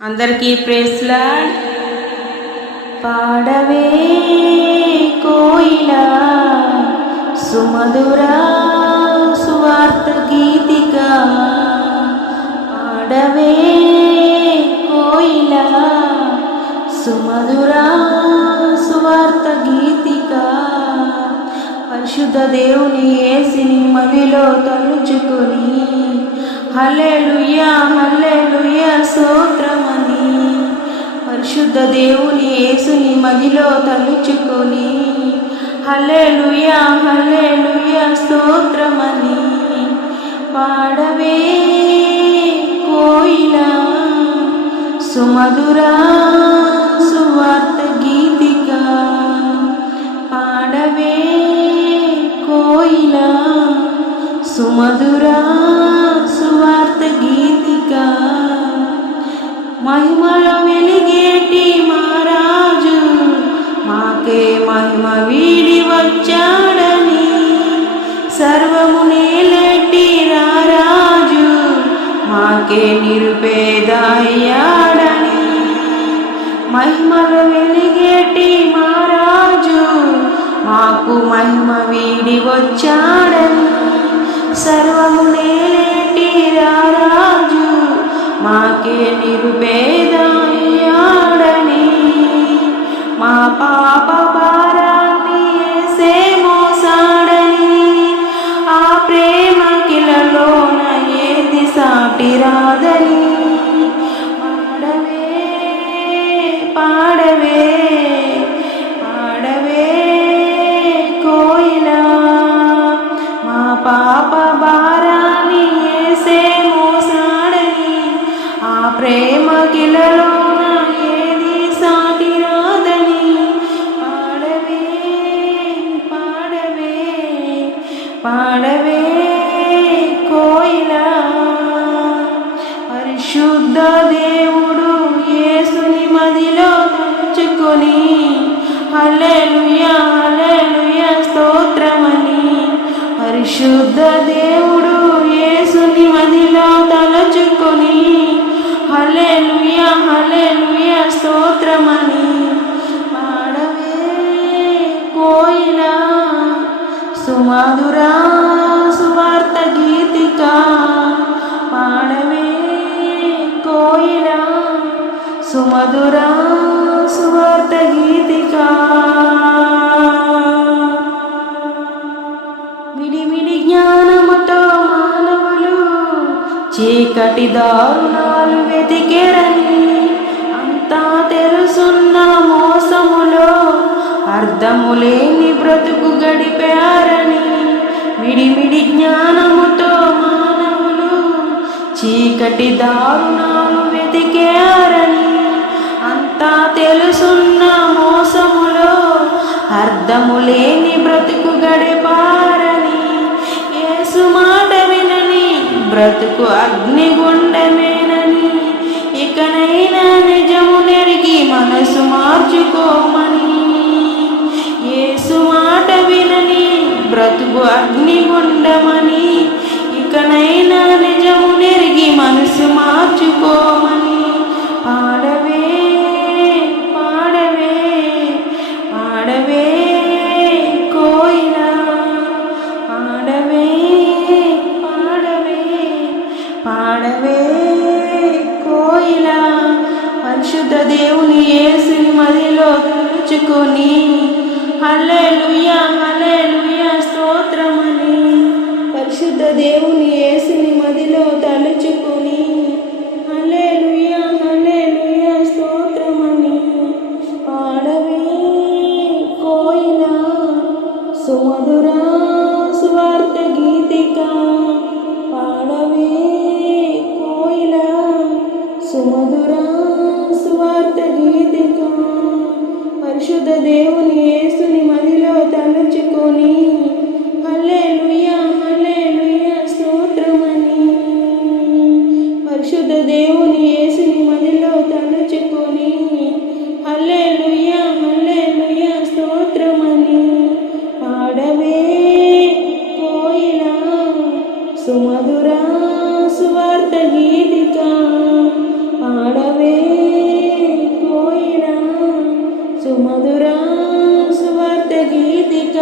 అందరికీ praise lord. పాడవే కోయిలా సుమధుర సువార్త గీతిక, పాడవే కోయిలా సుమధుర సువార్త గీతిక. పరిశుద్ధ దేవుని యేసుని మదిలో తలుచుకొని హల్లెలూయా హల్లెలూయా స్తోత్రమని, పరిశుద్ధ దేవుని యేసుని మదిలో తలుచుకొని హల్లెలూయా హల్లెలూయా స్తోత్రమని, పాడవే కోయిలా సుమధుర సువార్త గీతిక, పాడవే కోయిలా సుమధుర సువార్త గీతిక. మహిమలో వెలిగేటి మహారాజు మాకే మహిమ వీడి వచ్చాడని, సర్వము నేలేటి రారాజు మాకే నిరుపేద అయ్యాడని. మహిమలో వెలిగేటి మహారాజు మాకు మహిమ వీడి వచ్చాడని, సర్వము నేలేటి రారాజు మాకే నిరుపేద అయ్యాడని. మా పాప భారాన్ని యేసే మోసాడని, ఆ ప్రేమ కిలలోన ఏది సాటి రాదని. పాడవే పాడవే పాడవే కోయిలా, మా పాప భారాన్ని యేసే మోసాడని, ఆ ప్రేమ కిలలోన ఏది సాటి రాదని. పాడవే పాడవే పాడవే కోయిలా. పరిశుద్ధ దేవుడు యేసుని మదిలో తలుచుకొని హల్లెలూయా హల్లెలూయా స్తోత్రమని, పరిశుద్ధ దేవుడు యేసుని మదిలో తలుచుకొని హల్లెలూయా హల్లెలూయా స్తోత్రమని, పాడవే కోయిలా సుమధుర సువార్త గీతిక, పాడవే కోయిలా సుమధుర సువార్త గీతిక. మిడిమిడి జ్ఞానముతో మానవులు చీకటి దారుణాలు వెతికెరని, అంతా తెలుసున్న మోసములో అర్థము లేని బ్రతుకు గడిపారని. మిడిమిడి జ్ఞానముతో మానవులు చీకటి దారుణాలు వెతికారని, అంతా తెలుసున్న మోసములో అర్థము లేని బ్రతుకు గడిపారని. యేసు మాట వినని బ్రతుకు అగ్నిగుండమేనని, ఇకనైనా నిజము నెరిగి మనసు మార్చుకోమని. యేసు మాట వినని బ్రతుకు అగ్నిగుండమని, ఇకనైనా నిజము నెరిగి మనసు మార్చుకోమని. పాడవే పాడవే పాడవే కోయిలా, పాడవే పాడవే పాడవే కోయిలా. పరిశుద్ధ దేవుని యేసుని మదిలో తలుచుకొని హల్లెలూయా హల్లెలూయా స్తోత్రమని, పరిశుద్ధ దేవుని యేసుని మదిలో తలుచుకొని హల్లెలూయా హల్లెలూయా స్తోత్రమని, పాడవే కోయిలా సుమధుర సువార్త గీతిక, పాడవే కోయిలా సుమధుర సువార్త గీతిక. పరిశుద్ధ దేవుని యేసుని మదిలో తలుచుకొని హల్లెలూయా హల్లెలూయా స్తోత్రమని, పరిశుద్ధ దేవుని యేసుని మదిలో తలుచుకొని హల్లెలూయా హల్లెలూయా స్తోత్రమని, పాడవే కోయిలా సుమధుర సువార్త గీతిక, పాడవే సువార్త గీతిక